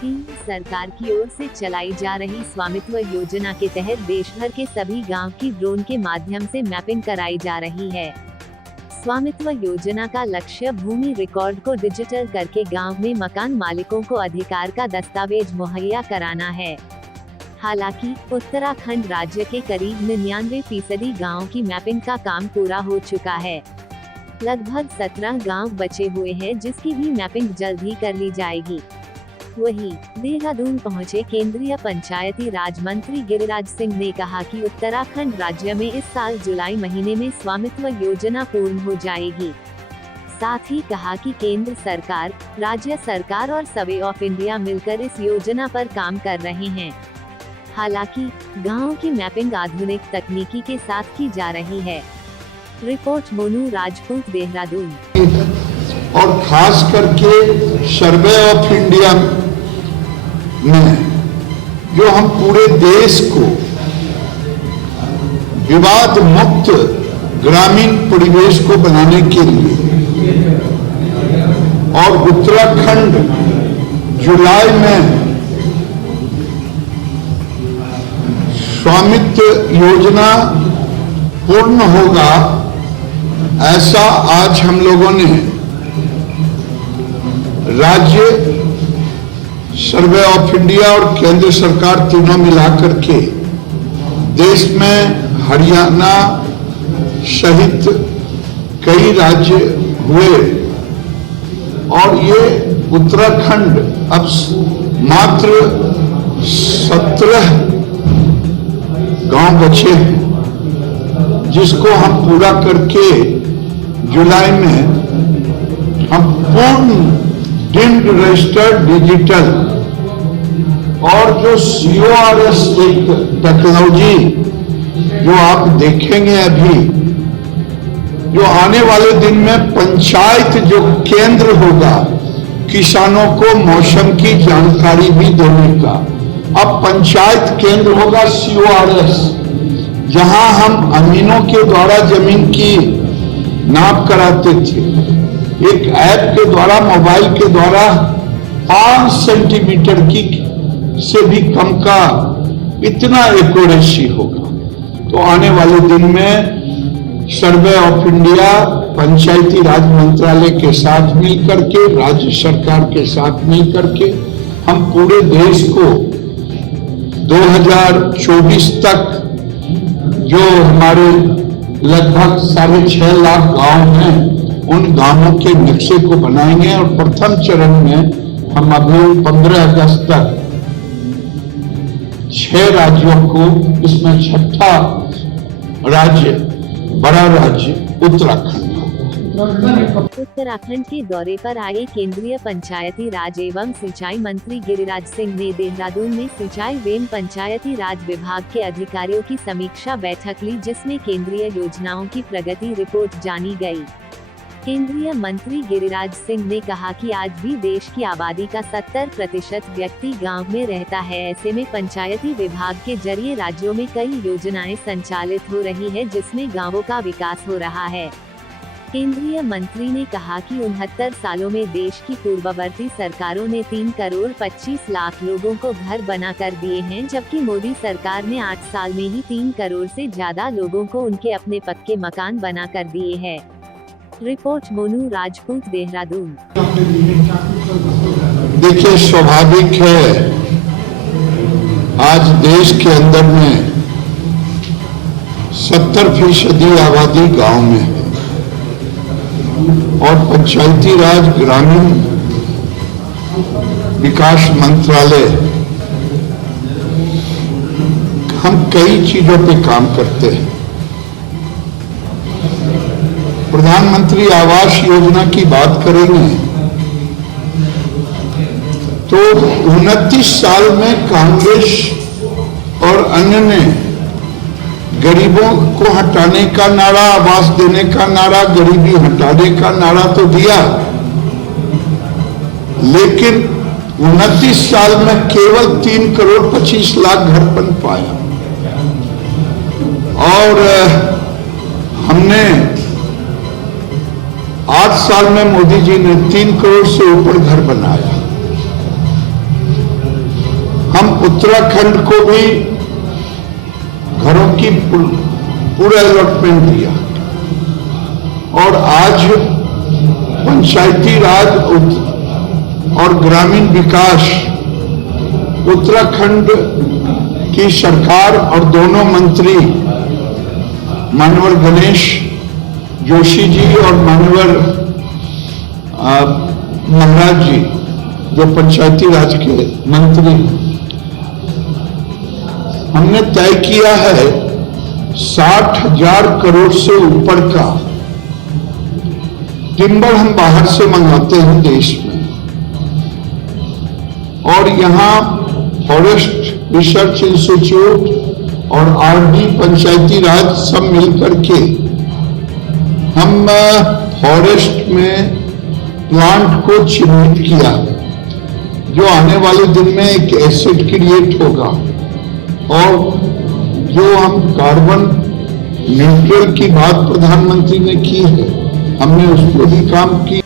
केंद्र सरकार की ओर से चलाई जा रही स्वामित्व योजना के तहत देश भर के सभी गांव की ड्रोन के माध्यम से मैपिंग कराई जा रही है। स्वामित्व योजना का लक्ष्य भूमि रिकॉर्ड को डिजिटल करके गांव में मकान मालिकों को अधिकार का दस्तावेज मुहैया कराना है। हालांकि उत्तराखंड राज्य के करीब 99% गाँव की मैपिंग का काम पूरा हो चुका है। लगभग 17 गांव बचे हुए हैं जिसकी भी मैपिंग जल्द ही कर ली जाएगी। वहीं देहरादून पहुंचे केंद्रीय पंचायती राज मंत्री गिरिराज सिंह ने कहा कि उत्तराखंड राज्य में इस साल जुलाई महीने में स्वामित्व योजना पूर्ण हो जाएगी। साथ ही कहा कि केंद्र सरकार, राज्य सरकार और सर्वे ऑफ इंडिया मिलकर इस योजना पर काम कर रहे हैं। हालांकि गाँव की मैपिंग आधुनिक तकनीकी के साथ की जा रही है। रिपोर्ट मोनू राजपूत, देहरादून। और खास करके सर्वे ऑफ इंडिया में जो हम पूरे देश को विवाद मुक्त ग्रामीण परिवेश को बनाने के लिए और उत्तराखंड जुलाई में स्वामित्व योजना पूर्ण होगा, ऐसा आज हम लोगों ने राज्य, सर्वे ऑफ इंडिया और केंद्र सरकार तीनों मिलाकर के देश में हरियाणा सहित कई राज्य हुए और ये उत्तराखंड अब मात्र 17 गांव बचे हैं, जिसको हम पूरा करके जुलाई में हम पूर्ण डिम्ड रजिस्टर्ड डिजिटल और जो CORS एक टेक्नोलॉजी जो आप देखेंगे अभी, जो आने वाले दिन में पंचायत जो केंद्र होगा किसानों को मौसम की जानकारी भी देने का, अब पंचायत केंद्र होगा CORS, जहां हम अमीनों के द्वारा जमीन की नाप कराते थे। एक ऐप के द्वारा, मोबाइल के द्वारा 5 सेंटीमीटर की से भी कम का इतना एक्यूरेसी होगा। तो आने वाले दिन में सर्वे ऑफ इंडिया पंचायती राज मंत्रालय के साथ मिलकर के, राज्य सरकार के साथ मिलकर के हम पूरे देश को 2024 तक जो हमारे लगभग 6.5 लाख गांव हैं, उन गांवों के नक्शे को बनाएंगे और प्रथम चरण में हम अभी 15 अगस्त तक 6 राज्यों को, इसमें छठा राज्य, बड़ा राज्य उत्तराखंड। उत्तराखंड के दौरे पर आए केंद्रीय पंचायती राज एवं सिंचाई मंत्री गिरिराज सिंह ने देहरादून में सिंचाई एवं पंचायती राज विभाग के अधिकारियों की समीक्षा बैठक ली, जिसमें केंद्रीय योजनाओं की प्रगति रिपोर्ट जानी गई। केंद्रीय मंत्री गिरिराज सिंह ने कहा कि आज भी देश की आबादी का 70% व्यक्ति गांव में रहता है। ऐसे में पंचायती विभाग के जरिए राज्यों में कई योजनाएं संचालित हो रही है, जिसमें गांवों का विकास हो रहा है। केंद्रीय मंत्री ने कहा कि 69 सालों में देश की पूर्ववर्ती सरकारों ने 3 करोड़ 25 लाख लोगों को घर बना कर दिए हैं, जबकि मोदी सरकार ने 8 साल में ही 3 करोड़ से ज्यादा लोगों को उनके अपने पक्के मकान बना कर दिए हैं। रिपोर्ट मोनू राजपूत, देहरादून। देखिए, स्वाभाविक है आज देश के अंदर में 70% आबादी गांव में है और पंचायती राज ग्रामीण विकास मंत्रालय हम कई चीजों पे काम करते हैं। प्रधानमंत्री आवास योजना की बात करेंगे तो 29 साल में कांग्रेस और अन्य ने गरीबों को हटाने का नारा, आवास देने का नारा, गरीबी हटाने का नारा तो दिया, लेकिन 29 साल में केवल 3 करोड़ 25 लाख घर बन पाया। और हमने 8 साल में मोदी जी ने 3 करोड़ से ऊपर घर बनाया। उत्तराखंड को भी घरों की पूरा अलॉटमेंट दिया और आज पंचायती राज और ग्रामीण विकास उत्तराखंड की सरकार और दोनों मंत्री मानवर गणेश जोशी जी और मानवर महाराज जी जो पंचायती राज के मंत्री, हमने तय किया है 60,000 करोड़ से ऊपर का टिम्बर हम बाहर से मंगाते हैं देश में, और यहाँ फॉरेस्ट रिसर्च इंस्टीट्यूट और आरडी पंचायती राज सब मिलकर के हम फॉरेस्ट में प्लांट को चिन्हित किया जो आने वाले दिन में एक एसेट क्रिएट होगा, और जो हम कार्बन न्यूट्रल की बात प्रधानमंत्री ने की है, हमने उस पर भी काम किया।